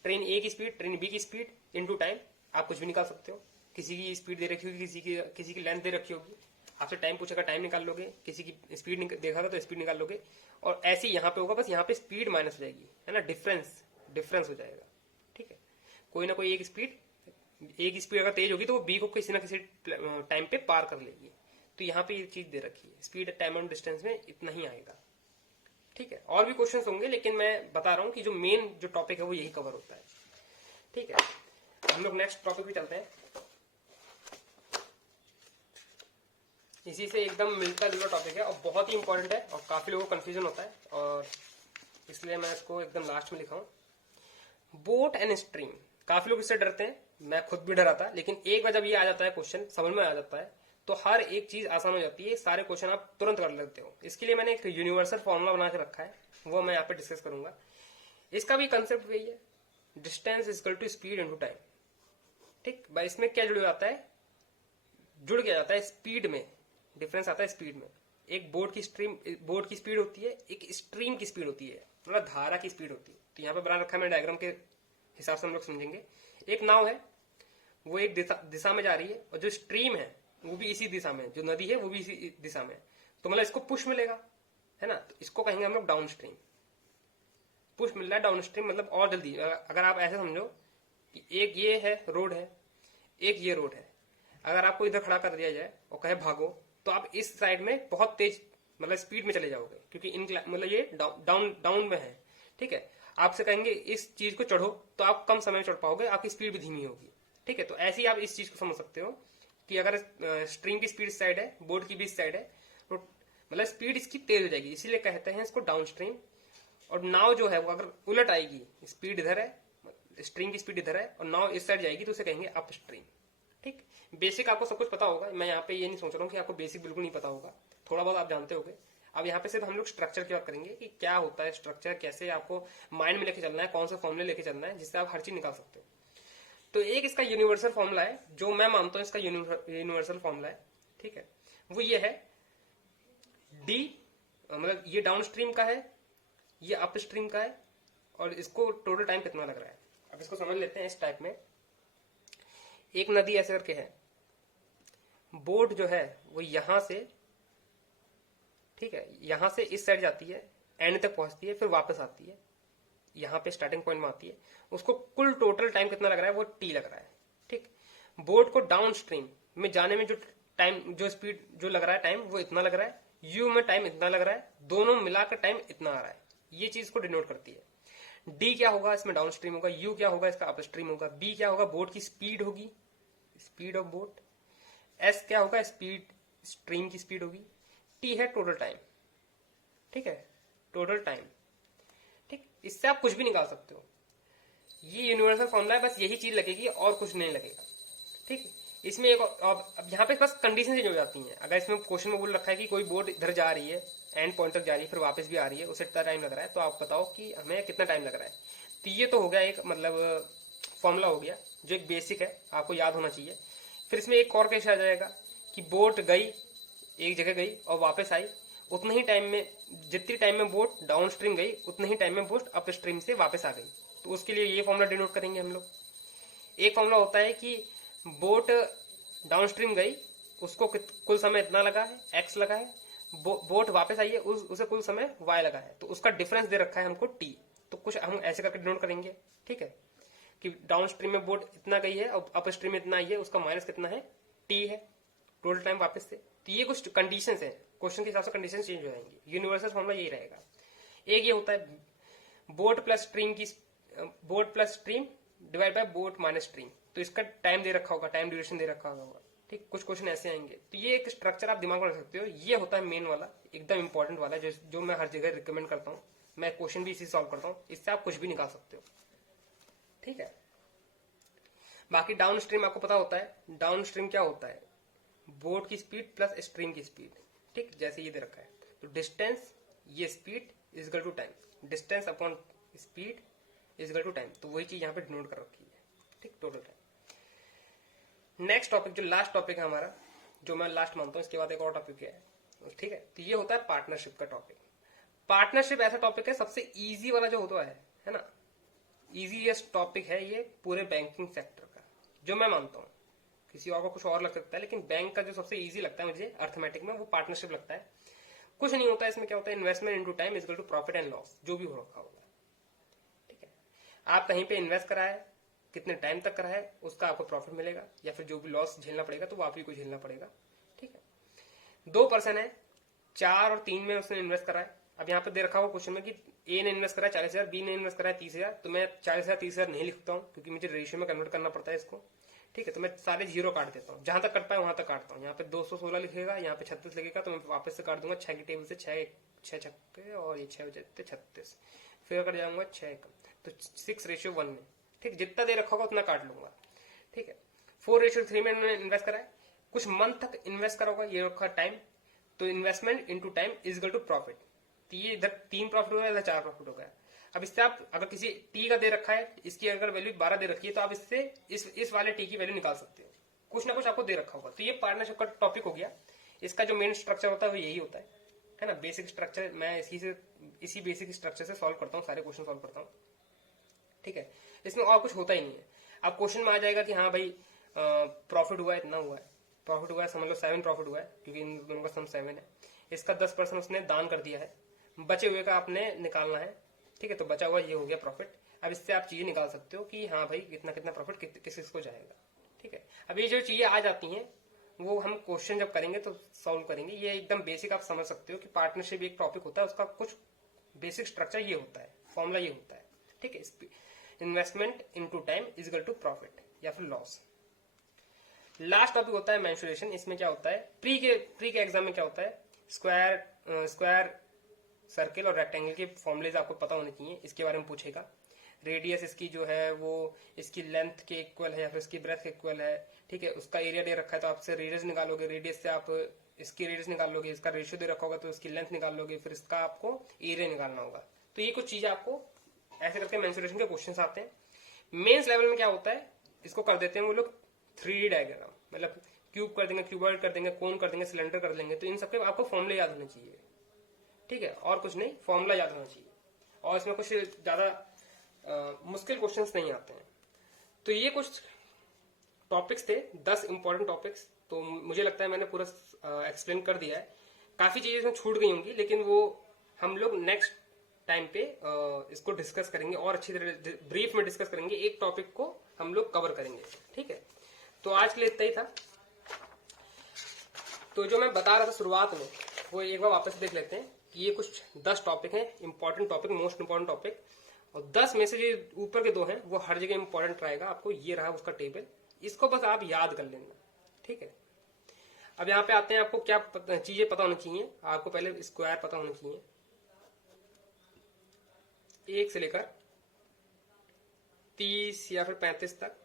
ट्रेन ए की स्पीड, ट्रेन बी की स्पीड इनटू टाइम। आप कुछ भी निकाल सकते हो, किसी की स्पीड दे रखी होगी, किसी की लेंथ दे रखी होगी, आपसे टाइम पूछेगा टाइम निकाल लोगे, किसी की स्पीड देखा था तो स्पीड निकाल लोगे। और ऐसे ही यहाँ पे होगा, बस यहाँ पे स्पीड माइनस हो जाएगी, है ना, डिफरेंस हो जाएगा, ठीक है। कोई ना कोई एक स्पीड अगर तेज होगी तो वो बी को किसी ना किसी टाइम पे पार कर लेगी। तो यहाँ पे ये चीज दे रखी है, स्पीड टाइम एंड डिस्टेंस में इतना ही आएगा, ठीक है। और भी क्वेश्चंस होंगे लेकिन मैं बता रहा हूँ कि जो मेन जो टॉपिक है वो यही कवर होता है, ठीक है। हम लोग नेक्स्ट टॉपिक पे चलते हैं। इसी से एकदम मिलता जुलता टॉपिक है और बहुत ही इंपॉर्टेंट है और काफी लोगों को कंफ्यूजन होता है, और इसलिए मैं इसको एकदम लास्ट में लिखा हूं। बोट एंड स्ट्रीम, काफी लोग इससे डरते हैं, मैं खुद भी डरा था, लेकिन एक बार जब ये आ जाता है क्वेश्चन समझ में आ जाता है तो हर एक चीज आसान हो जाती है, सारे क्वेश्चन आप तुरंत कर लेते हो। इसके लिए मैंने एक यूनिवर्सल फॉर्मूला बना के रखा है, वो मैं यहाँ पे डिस्कस करूंगा। इसका भी कंसेप्ट वही है, distance equal to speed into time, ठीक। भाई इसमें क्या जुड़ जाता है, जुड़ गया जाता है स्पीड में, डिफरेंस आता है स्पीड में। एक बोट की स्पीड होती है, एक स्ट्रीम की स्पीड होती है, मतलब धारा की स्पीड होती है। तो यहाँ पे बना रखा है, मैं डायग्राम के हिसाब से हम लोग समझेंगे। एक नाव है, वो एक दिशा में जा रही है, और जो स्ट्रीम है वो भी इसी दिशा में, जो नदी है वो भी इसी दिशा में, तो मतलब इसको पुश मिलेगा, है ना। तो इसको कहेंगे हम लोग डाउन स्ट्रीम। पुश मिल रहा है डाउन स्ट्रीम, मतलब और जल्दी। अगर आप ऐसे समझो कि एक ये है रोड है, एक ये रोड है, अगर आपको इधर खड़ा कर दिया जाए और कहे भागो, तो आप इस साइड में बहुत तेज मतलब स्पीड में चले जाओगे, क्योंकि मतलब ये डाउन में है, ठीक है। आपसे कहेंगे इस चीज को चढ़ो, तो आप कम समय में चढ़ पाओगे, आपकी स्पीड भी धीमी होगी, ठीक है। तो ऐसे ही आप इस चीज को समझ सकते हो कि अगर स्ट्रीम की स्पीड इस साइड है, बोर्ड की भी इस साइड है, तो मतलब स्पीड इसकी तेज हो जाएगी, इसीलिए कहते हैं इसको डाउन स्ट्रीम। और नाव जो है वो अगर उलट आएगी, स्पीड इधर है, स्ट्रीम की स्पीड इधर है, और नाव इस साइड जाएगी, तो उसे कहेंगे अप स्ट्रीम, ठीक। बेसिक आपको सब कुछ पता होगा, मैं यहाँ पे ये नहीं सोच रहा हूँ कि आपको बेसिक बिल्कुल नहीं पता होगा, थोड़ा बहुत आप जानते होगे। अब यहाँ पे सिर्फ हम लोग स्ट्रक्चर की बात करेंगे कि क्या होता है स्ट्रक्चर, कैसे आपको माइंड में लेके चलना है, कौन सा फॉर्मूले लेके चलना है जिससे आप हर चीज निकाल सकते हो। तो एक इसका यूनिवर्सल फॉर्मूला है, जो मैं मानता हूं इसका यूनिवर्सल फॉर्मूला है, ठीक है। वो ये है डी, मतलब ये डाउन स्ट्रीम का है, ये अप स्ट्रीम का है, और इसको टोटल टाइम कितना लग रहा है। अब इसको समझ लेते हैं इस टाइप में। एक नदी ऐसे करके है, बोट जो है वो यहां से, ठीक है, यहां से इस साइड जाती है, एंड तक पहुंचती है, फिर वापस आती है, यहाँ पे स्टार्टिंग पॉइंट में आती है। उसको कुल टोटल टाइम कितना लग रहा है, वो टी लग रहा है, ठीक। बोट को डाउन स्ट्रीम में जाने में जो टाइम, जो स्पीड जो लग रहा है टाइम, वो इतना लग रहा है, यू में टाइम इतना लग रहा है, दोनों मिलाकर टाइम इतना आ रहा है। ये चीज को डिनोट करती है। डी क्या होगा, इसमें डाउन स्ट्रीम होगा, यू क्या होगा, इसका अप स्ट्रीम होगा, बी क्या होगा, बोट की स्पीड होगी, स्पीड ऑफ बोट, एस क्या होगा, स्पीड स्ट्रीम की स्पीड होगी, टी है टोटल टाइम, ठीक है, टोटल टाइम, ठीक। इससे आप कुछ भी निकाल सकते हो, ये यूनिवर्सल फॉर्मूला है, बस यही चीज लगेगी और कुछ नहीं लगेगा, ठीक। इसमें एक अब यहाँ पे बस कंडीशन चेंज हो जाती हैं। अगर इसमें क्वेश्चन में बोल रखा है कि कोई बोट इधर जा रही है, एंड पॉइंट तक जा रही है, फिर वापस भी आ रही है, उसे इतना टाइम लग रहा है, तो आप बताओ कि हमें कितना टाइम लग रहा है। तो ये तो हो गया एक मतलब फॉर्मूला हो गया जो एक बेसिक है, आपको याद होना चाहिए। फिर इसमें एक और केस आ जाएगा कि बोट गई, एक जगह गई और वापस आई, उतने ही टाइम में, जितनी टाइम में बोट डाउन स्ट्रीम गई उतने ही टाइम में बोट अप स्ट्रीम से वापस आ गई। तो उसके लिए ये फॉर्मूला डिनोट करेंगे हम लोग। एक फॉर्मूला होता है कि बोट डाउन स्ट्रीम गई, उसको कुल समय इतना लगा है, एक्स लगा है, बोट वापस आई है, उसे कुल समय वाई लगा है, तो उसका डिफरेंस दे रखा है हमको टी। तो कुछ हम ऐसे करके डिनोट करेंगे, ठीक है, कि डाउन स्ट्रीम में बोट इतना गई है और अप स्ट्रीम में इतना आई है, उसका माइनस कितना है, टी है, टोटल टाइम वापस से। तो ये कुछ कंडीशंस है, क्वेश्चन के हिसाब से कंडीशन चेंज हो जाएंगी। यूनिवर्सल फॉर्मूला यही रहेगा। एक ये होता है boat plus stream divide by boat minus stream, तो इसका टाइम दे रखा होगा, टाइम ड्यूरेशन दे रखा होगा, ठीक। कुछ क्वेश्चन ऐसे आएंगे, तो ये एक स्ट्रक्चर आप दिमाग में रख सकते हो। ये होता है मेन वाला, एकदम इंपॉर्टेंट वाला, जो मैं हर जगह रिकमेंड करता हूँ। मैं क्वेश्चन भी इसी सॉल्व करता हूँ, इससे आप कुछ भी निकाल सकते हो, ठीक है। बाकी डाउन स्ट्रीम आपको पता होता है, डाउन स्ट्रीम क्या होता है, बोट की स्पीड प्लस स्ट्रीम की स्पीड, ठीक, जैसे ये दे रखा है। तो डिस्टेंस, ये speed is equal to time, distance upon speed is equal to time, तो वही चीज यहाँ पे डिनोट कर रखी है, ठीक, टोटल टाइम। नेक्स्ट टॉपिक, जो लास्ट टॉपिक है हमारा, जो मैं लास्ट मानता हूँ, इसके बाद एक और टॉपिक है, ठीक है। तो ये होता है पार्टनरशिप का टॉपिक। पार्टनरशिप ऐसा टॉपिक है सबसे इजी वाला जो होता है ना, इजीएस्ट टॉपिक है ये पूरे बैंकिंग सेक्टर का, जो मैं मानता हूँ। किसी और को कुछ और लग सकता है, लेकिन बैंक का जो सबसे इजी लगता है मुझे अर्थमेटिक में, वो पार्टनरशिप लगता है। कुछ नहीं होता है इसमें, क्या होता है, investment into time is equal to profit and loss, जो भी हो रखा होगा, ठीक है। आप कहीं पे इन्वेस्ट करा है, कितने टाइम तक करा है, उसका आपको प्रॉफिट मिलेगा, या फिर जो भी लॉस झेलना पड़ेगा तो वो आप ही को झेलना पड़ेगा, ठीक है। 2 पर्सन है, 4 और 3 में उसने इन्वेस्ट करा है। अब यहाँ पे दे रखा हुआ क्वेश्चन में कि ए ने इन्वेस्ट करा है 40,000, बी ने इन्वेस्ट करा है 30,000, तो मैं 40,000 30,000 नहीं लिखता हूँ, क्योंकि मुझे रेशियो में कन्वर्ट करना पड़ता है इसको, ठीक है। तो मैं सारे जीरो काट देता हूँ, जहां तक कट पाए वहां तक काटता हूँ। यहाँ पे 216 लिखेगा, यहाँ पे 36 लिखेगा, तो मैं वापस से काट दूंगा 6 की टेबल से, 6 छक्के और ये 6 बजे 36, फिर कर जाऊंगा 6 तो 6:1 में, ठीक, जितना दे रखा होगा उतना काट लूंगा, ठीक है। 4:3 में इन्होंने इन्वेस्ट करा है, कुछ मंथ तक इन्वेस्ट करा होगा, ये रखा टाइम, तो investment into time is equal to profit. तो ये इधर 3 प्रॉफिट हो गया, इधर 4 प्रॉफिट हो गया। अब इससे आप अगर किसी टी का दे रखा है, इसकी अगर वैल्यू 12 दे रखी है, तो आप इससे इस वाले टी की वैल्यू निकाल सकते हो, कुछ ना कुछ आपको दे रखा होगा। तो ये पार्टनरशिप का टॉपिक हो गया। इसका जो मेन स्ट्रक्चर होता है वो यही होता है ना, बेसिक स्ट्रक्चर। मैं इसी बेसिक स्ट्रक्चर से सॉल्व करता हूँ, सारे क्वेश्चन सॉल्व करता हूँ, ठीक है। इसमें और कुछ होता ही नहीं है। अब क्वेश्चन में आ जाएगा कि हाँ भाई प्रॉफिट हुआ है, इतना हुआ है, प्रॉफिट हुआ है, समझ लो 7 प्रॉफिट हुआ है, क्योंकि इन दोनों का सम 7 है। इसका 10% उसने दान कर दिया है, बचे हुए का आपने निकालना है, ठीक है। तो बचा हुआ ये हो गया प्रॉफिट। अब इससे आप चीजें निकाल सकते हो कि हाँ भाई कितना कितना प्रॉफिट किस को जाएगा, ठीक है। अब ये जो चीजें आ जाती हैं वो हम क्वेश्चन जब करेंगे तो सॉल्व करेंगे। ये एकदम बेसिक आप समझ सकते हो कि पार्टनरशिप एक टॉपिक होता है, उसका कुछ बेसिक स्ट्रक्चर ये होता है, फॉर्मूला ये होता है, ठीक है। Investment into time is equal to profit या फिर लॉस। लास्ट टॉपिक होता है मेंसुरेशन। इसमें क्या होता है, प्री के एग्जाम में क्या होता है, स्क्वायर सर्किल और रेक्टेंगल के फॉर्मुलेज आपको पता होने चाहिए, इसके बारे में पूछेगा। रेडियस इसकी जो है वो इसकी लेंथ के इक्वल है या फिर इसकी ब्रेथ के इक्वल है, ठीक है। उसका एरिया दे रखा है तो आपसे रेडियस निकालोगे, रेडियस से आप इसकी रेडियस निकाल लोगे, इसका रेशियो दे रखा होगा तो इसकी लेंथ निकाल लोगे, फिर इसका आपको एरिया निकालना होगा। तो ये कुछ चीजें आपको ऐसे करके मेंसुरेशन के क्वेश्चन आते हैं। मेंस लेवल में क्या होता है, इसको कर देते हैं वो लोग 3D डायग्राम, मतलब क्यूब कर देंगे, क्यूबॉइड कर देंगे, कोन कर देंगे, सिलेंडर कर देंगे। तो इन सबके आपको फॉर्मूले याद होने चाहिए, ठीक है, और कुछ नहीं, फॉर्मूला याद होना चाहिए। और इसमें कुछ ज्यादा मुश्किल क्वेश्चंस नहीं आते हैं। तो ये कुछ टॉपिक्स थे, 10 इंपॉर्टेंट टॉपिक्स। तो मुझे लगता है मैंने पूरा एक्सप्लेन कर दिया है। काफी चीजें इसमें छूट गई होंगी, लेकिन वो हम लोग नेक्स्ट टाइम पे इसको डिस्कस करेंगे और अच्छी तरह ब्रीफ में डिस्कस करेंगे। एक टॉपिक को हम लोग कवर करेंगे, ठीक है। तो आज के लिए इतना ही था। तो जो मैं बता रहा था शुरुआत में, वो एक बार वापस देख लेते हैं कि ये कुछ 10 टॉपिक हैं, important topic, most important topic. और 10 में से जो ऊपर के 2 हैं वो हर जगह इंपॉर्टेंट रहेगा आपको। ये रहा उसका टेबल, इसको बस आप याद कर लेना, ठीक है। अब यहाँ पे आते हैं, आपको क्या चीजें पता होनी चाहिए। आपको पहले स्क्वायर पता होना चाहिए, 1 से लेकर 30 या फिर 35 तक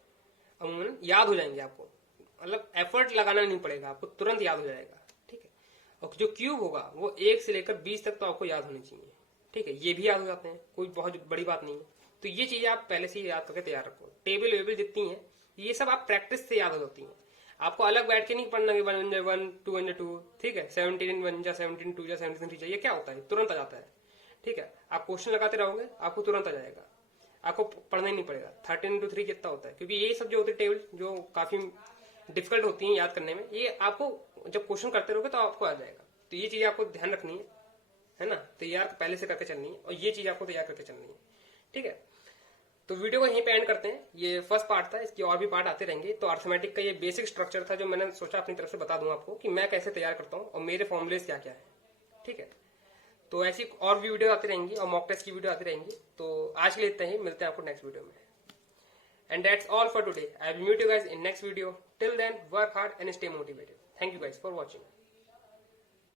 अमूमन याद हो जाएंगे आपको, मतलब एफर्ट लगाना नहीं पड़ेगा, आपको तुरंत याद हो जाएगा, ठीक है। और जो क्यूब होगा वो 1 से लेकर 20 तक तो आपको याद होनी चाहिए, ठीक है। ये भी याद हो जाते हैं, कोई बहुत बड़ी बात नहीं है, तो ये चीजें आप पहले से ही याद करके तैयार रखो। टेबल वेबल जितनी है ये सब आप प्रैक्टिस से याद हो जाती है। आपको अलग बैठ के नहीं पढ़ना कि 1 2 2, ठीक है, 17 1 जा 17 2 जा 17 3 जा, ये क्या होता है, तुरंत आ जाता है, ठीक है। आप क्वेश्चन लगाते रहोगे आपको तुरंत आ जाएगा, आपको पढ़ना ही नहीं पड़ेगा। 13 3 कितना होता है, क्योंकि ये सब जो होती है टेबल जो काफी डिफिकल्ट होती है याद करने में, ये आपको जब क्वेश्चन करते रहोगे तो आपको आ जाएगा। तो ये चीज आपको ध्यान रखनी है ना, तैयार पहले से करके चलनी है, और ये चीज आपको तैयार करके चलनी है, ठीक है। तो वीडियो को यहीं पे एंड करते हैं। ये फर्स्ट पार्ट था, इसके और भी पार्ट आते रहेंगे। तो अर्थमेटिक का ये बेसिक स्ट्रक्चर था जो मैंने सोचा अपनी तरफ से बता दूं आपको कि मैं कैसे तैयार करता हूँ और मेरे फॉर्मुलेस क्या क्या है, ठीक है। तो ऐसी और भी वीडियो आती रहेंगी और मॉक टेस्ट की वीडियो आती रहेंगी। तो आज के लिए इतना ही, मिलते हैं आपको नेक्स्ट वीडियो में। And that's all for today. I will meet you guys in next video. Till then work hard and stay motivated. Thank you guys for watching.